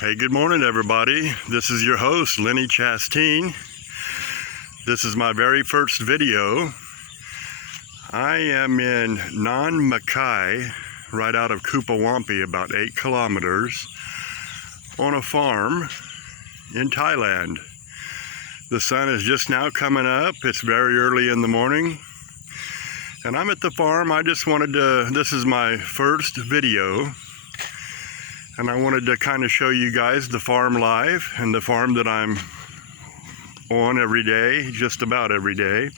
Hey, good morning, everybody. This is your host, Lenny. This is my very first video. I am in Nong Makai, right out of Kupawampi, about 8 kilometers, on a farm in Thailand. The sun is just now coming up. It's very early in the morning. And I'm at the farm. This is my first video. And I wanted to kind of show you guys the farm life and the farm that I'm on every day, just about every day.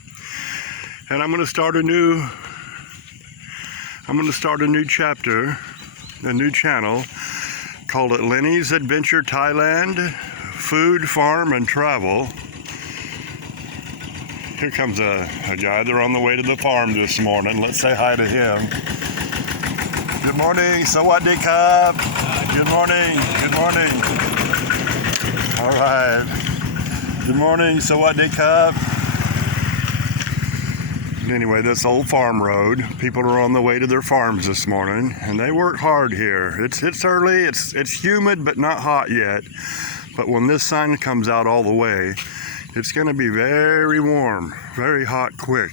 And I'm going to start a new chapter, a new channel, called it Lenny's Adventure Thailand, Food, Farm, and Travel. Here comes a guy. They're on the way to the farm this morning. Let's say hi to him. Good morning, Sawadee Krap. Good morning, good morning. All right. Good morning, Sawadee Krap. Anyway, this old farm road, people are on the way to their farms this morning, and they work hard here. It's early, it's humid, but not hot yet. But when this sun comes out all the way, it's going to be very warm, very hot quick.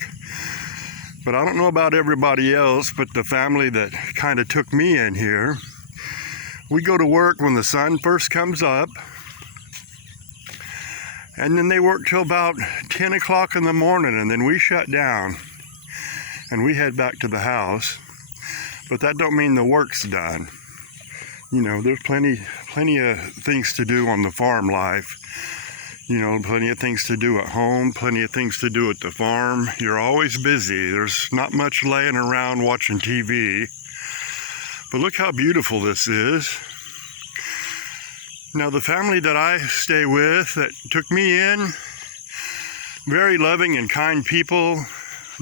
But I don't know about everybody else, but the family that kind of took me in here, we go to work when the sun first comes up, and then they work till about 10 o'clock in the morning, and then we shut down and we head back to the house. But that don't mean the work's done. You know, there's plenty of things to do on the farm life. You know, plenty of things to do at home, plenty of things to do at the farm. You're always busy. There's not much laying around watching TV. But look how beautiful this is. Now, the family that I stay with that took me in, very loving and kind people,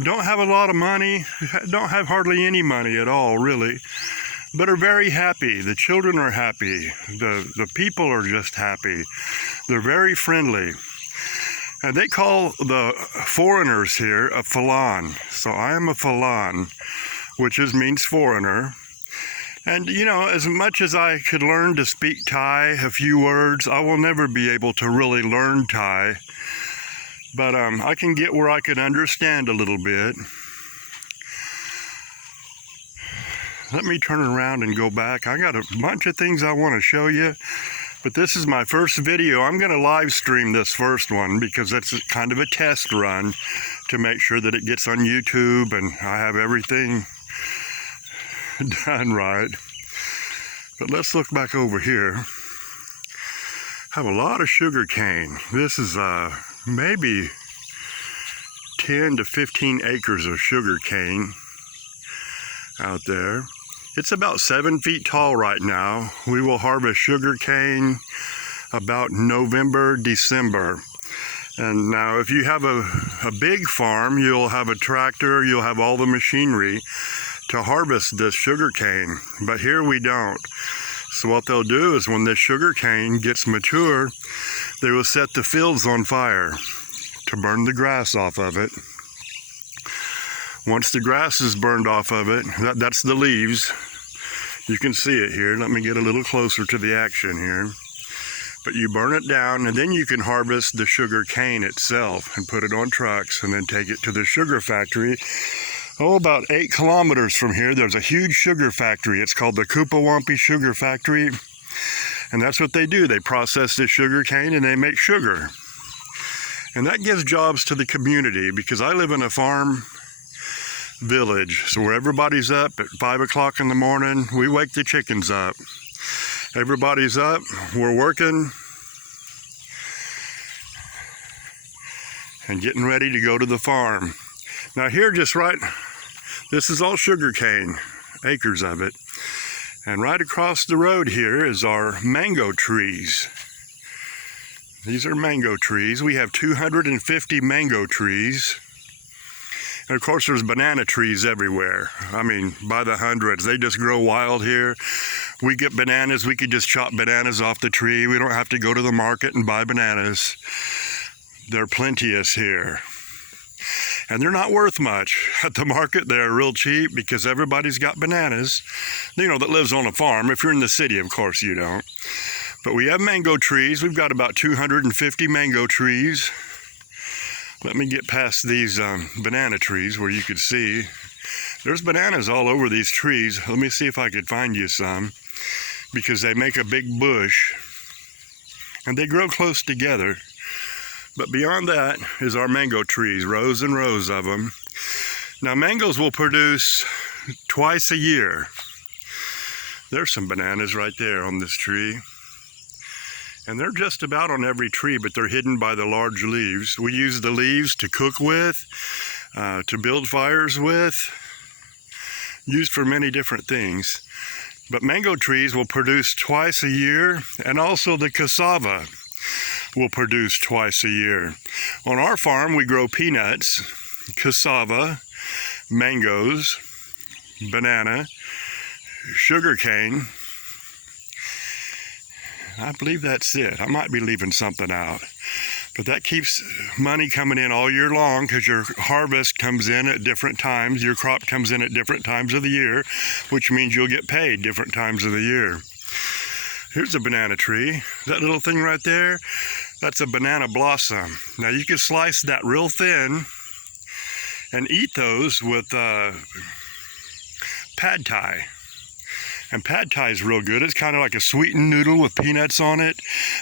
don't have a lot of money, don't have hardly any money at all, really, but are very happy. The children are happy. The people are just happy. They're very friendly. And they call the foreigners here a Falan. So I am a Falan, which means foreigner. And, you know, as much as I could learn to speak Thai, a few words, I will never be able to really learn Thai. But I can get where I can understand a little bit. Let me turn around and go back. I got a bunch of things I want to show you. But this is my first video. I'm going to live stream this first one because that's kind of a test run to make sure that it gets on YouTube and I have everything done right. But let's look back over here. Have a lot of sugar cane. This is maybe 10 to 15 acres of sugar cane out there. It's about 7 feet tall right now. We will harvest sugar cane about November, December. And now if you have a big farm, you'll have a tractor, you'll have all the machinery to harvest this sugar cane, but here we don't. So what they'll do is when this sugar cane gets mature, they will set the fields on fire to burn the grass off of it. Once the grass is burned off of it, that's the leaves. You can see it here. Let me get a little closer to the action here. But you burn it down, and then you can harvest the sugar cane itself and put it on trucks and then take it to the sugar factory. Oh, about 8 kilometers from here, there's a huge sugar factory. It's called the Kupawampi Sugar Factory. And that's what they do. They process the sugar cane and they make sugar. And that gives jobs to the community because I live in a farm village. So where everybody's up at 5 o'clock in the morning, we wake the chickens up. Everybody's up, we're working and getting ready to go to the farm. Now here just right, this is all sugar cane, acres of it. And right across the road here is our mango trees. These are mango trees. We have 250 mango trees. And of course there's banana trees everywhere. I mean, by the hundreds. They just grow wild here. We get bananas, we could just chop bananas off the tree. We don't have to go to the market and buy bananas. They're plenteous here. And they're not worth much. At the market, they're real cheap because everybody's got bananas, you know, that lives on a farm. If you're in the city, of course, you don't. But we have mango trees. We've got about 250 mango trees. Let me get past these banana trees where you could see. There's bananas all over these trees. Let me see if I could find you some, because they make a big bush and they grow close together. But beyond that is our mango trees, rows and rows of them. Now mangoes will produce twice a year. There's some bananas right there on this tree. And they're just about on every tree, but they're hidden by the large leaves. We use the leaves to cook with, to build fires with, used for many different things. But mango trees will produce twice a year, and also the cassava will produce twice a year. On our farm, we grow peanuts, cassava, mangoes, banana, sugarcane. I believe that's it. I might be leaving something out. But that keeps money coming in all year long, because your harvest comes in at different times. Your crop comes in at different times of the year, which means you'll get paid different times of the year. Here's a banana tree. That little thing right there, that's a banana blossom. Now you can slice that real thin and eat those with pad thai. And pad thai is real good. It's kind of like a sweetened noodle with peanuts on it,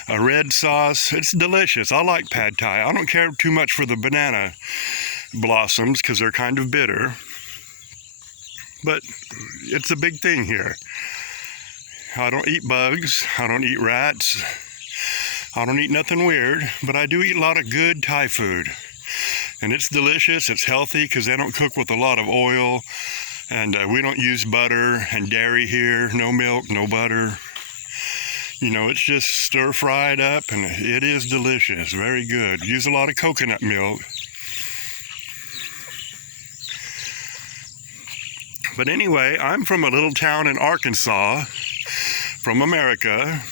a red sauce. It's delicious. I like pad thai. I don't care too much for the banana blossoms because they're kind of bitter. But it's a big thing here. I don't eat bugs. I don't eat rats. I don't eat nothing weird, but I do eat a lot of good Thai food. And it's delicious. It's healthy because they don't cook with a lot of oil. And we don't use butter and dairy here, no milk, no butter. You know, it's just stir-fried up, and it is delicious, very good. Use a lot of coconut milk. But anyway, I'm from a little town in Arkansas, from America.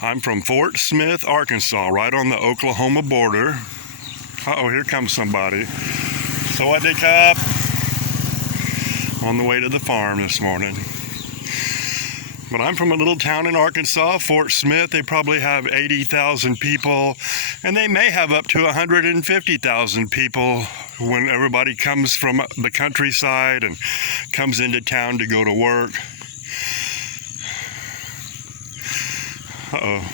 I'm from Fort Smith, Arkansas, right on the Oklahoma border. Uh-oh, here comes somebody. Sawadee Cup. On the way to the farm this morning. But I'm from a little town in Arkansas, Fort Smith. They probably have 80,000 people, and they may have up to 150,000 people when everybody comes from the countryside and comes into town to go to work. Uh-oh.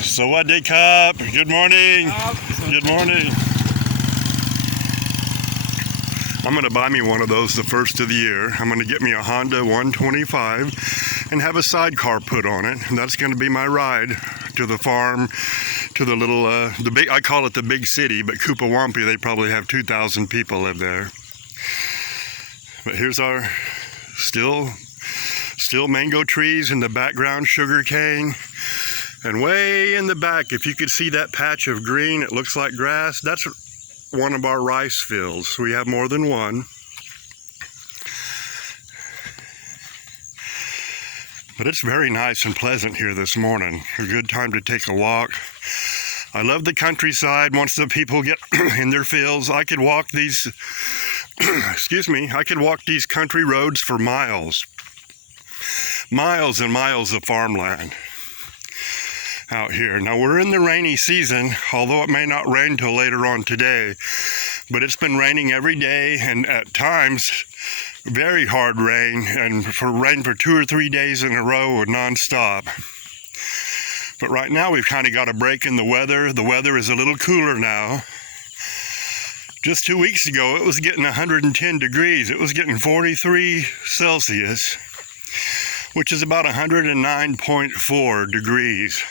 Sawadee Cup. Good morning. Good morning. I'm going to buy me one of those the first of the year. I'm going to get me a Honda 125 and have a sidecar put on it. And that's going to be my ride to the farm, to the little, the big, I call it the big city, but Kupawampie, they probably have 2,000 people live there. But here's our still mango trees in the background, sugar cane. And way in the back, if you could see that patch of green, it looks like grass, that's one of our rice fields. We have more than one. But it's very nice and pleasant here this morning. A good time to take a walk. I love the countryside. Once the people get in their fields, I could walk these, excuse me, I could walk these country roads for miles. Miles and miles of farmland out here. Now we're in the rainy season, although it may not rain till later on today, but it's been raining every day, and at times very hard rain, and for 2 or 3 days in a row non-stop. But right now we've kind of got a break in the weather. The weather is a little cooler now. Just 2 weeks ago it was getting 110 degrees. It was getting 43 Celsius, which is about 109.4 degrees.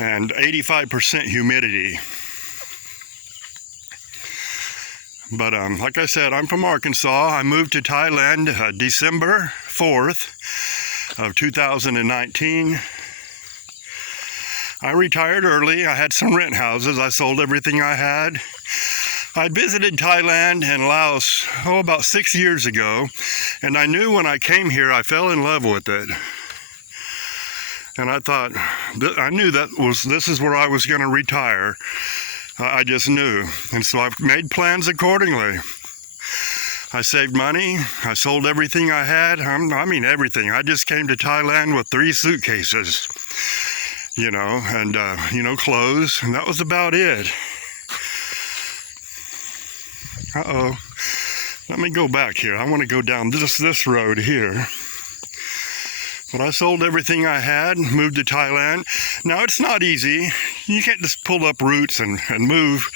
And 85% humidity. But like I said, I'm from Arkansas. I moved to Thailand December 4th of 2019. I retired early. I had some rent houses. I sold everything I had. I visited Thailand and Laos, about 6 years ago, and I knew when I came here, I fell in love with it. And I thought, I knew this is where I was going to retire. I just knew. And so I've made plans accordingly. I saved money. I sold everything I had. I mean everything. I just came to Thailand with 3 suitcases, you know, and, clothes, and that was about it. Uh-oh. Let me go back here. I want to go down this road here. But I sold everything I had, moved to Thailand. Now, it's not easy. You can't just pull up roots and move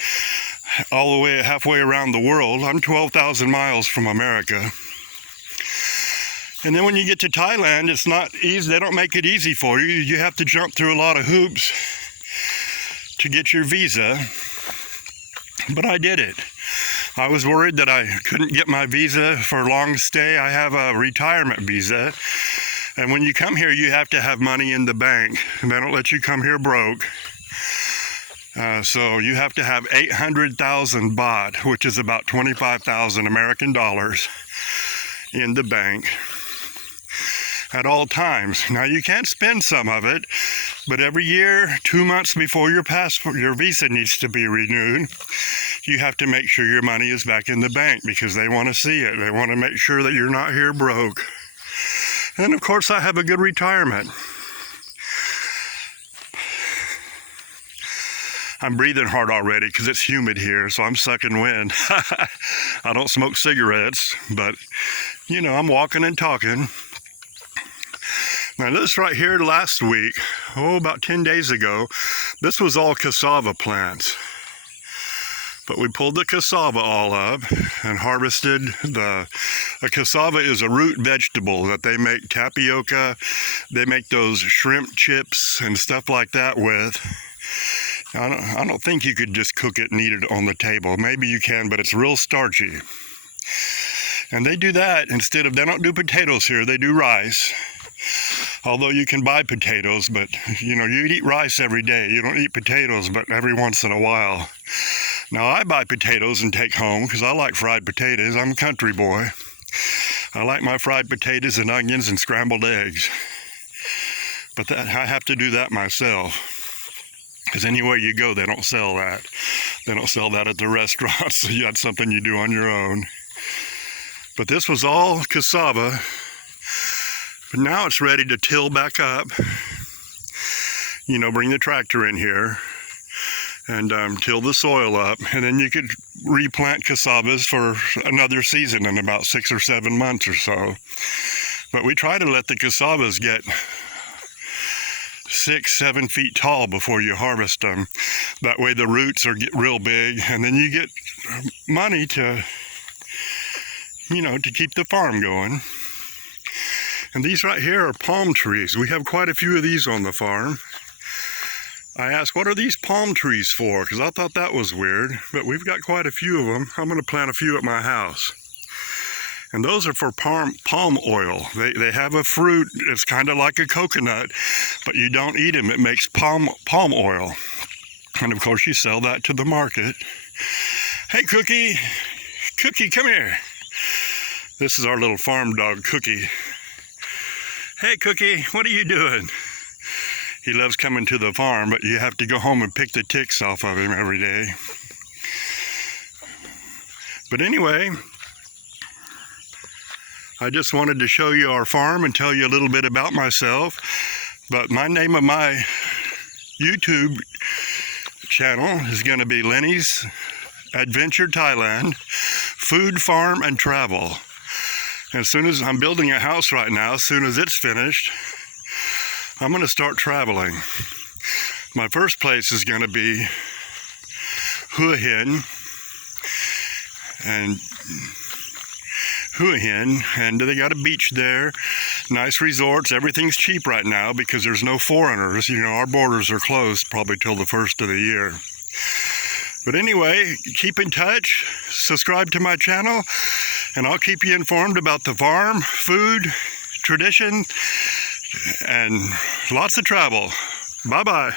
all the way halfway around the world. I'm 12,000 miles from America. And then when you get to Thailand, it's not easy. They don't make it easy for you. You have to jump through a lot of hoops to get your visa. But I did it. I was worried that I couldn't get my visa for long stay. I have a retirement visa. And when you come here, you have to have money in the bank. And they don't let you come here broke. So you have to have 800,000 baht, which is about 25,000 American dollars, in the bank at all times. Now, you can't spend some of it, but every year, 2 months before your visa needs to be renewed, you have to make sure your money is back in the bank because they want to see it. They want to make sure that you're not here broke. And of course, I have a good retirement. I'm breathing hard already because it's humid here, so I'm sucking wind. I don't smoke cigarettes, but, I'm walking and talking. Now, this right here last week, about 10 days ago, this was all cassava plants. But we pulled the cassava all up and harvested a cassava is a root vegetable that they make tapioca. They make those shrimp chips and stuff like that with. I don't think you could just cook it and eat it on the table. Maybe you can, but it's real starchy. And they do that instead of, they don't do potatoes here, they do rice. Although you can buy potatoes, but you eat rice every day. You don't eat potatoes, but every once in a while. Now, I buy potatoes and take home because I like fried potatoes. I'm a country boy. I like my fried potatoes and onions and scrambled eggs. But I have to do that myself. Because anywhere you go, they don't sell that. They don't sell that at the restaurants, so that's something you do on your own. But this was all cassava. But now it's ready to till back up. Bring the tractor in here and till the soil up. And then you could replant cassavas for another season in about 6 or 7 months or so. But we try to let the cassavas get 6-7 feet tall before you harvest them. That way the roots get real big, and then you get money to keep the farm going. And these right here are palm trees. We have quite a few of these on the farm. I asked, what are these palm trees for? Because I thought that was weird, but we've got quite a few of them. I'm going to plant a few at my house. And those are for palm oil. They have a fruit. It's kind of like a coconut, but you don't eat them. It makes palm oil. And of course, you sell that to the market. Hey, Cookie. Cookie, come here. This is our little farm dog, Cookie. Hey, Cookie, what are you doing? He loves coming to the farm, but you have to go home and pick the ticks off of him every day. But anyway, I just wanted to show you our farm and tell you a little bit about myself. But my name of my YouTube channel is going to be Lenny's Adventure Thailand, Food, Farm, and Travel. As soon as I'm building a house right now, as soon as it's finished, I'm going to start traveling. My first place is going to be Hua Hin, and they got a beach there, nice resorts. Everything's cheap right now because there's no foreigners. Our borders are closed probably till the first of the year. But anyway, keep in touch, subscribe to my channel, and I'll keep you informed about the farm, food, tradition, and lots of travel. Bye-bye.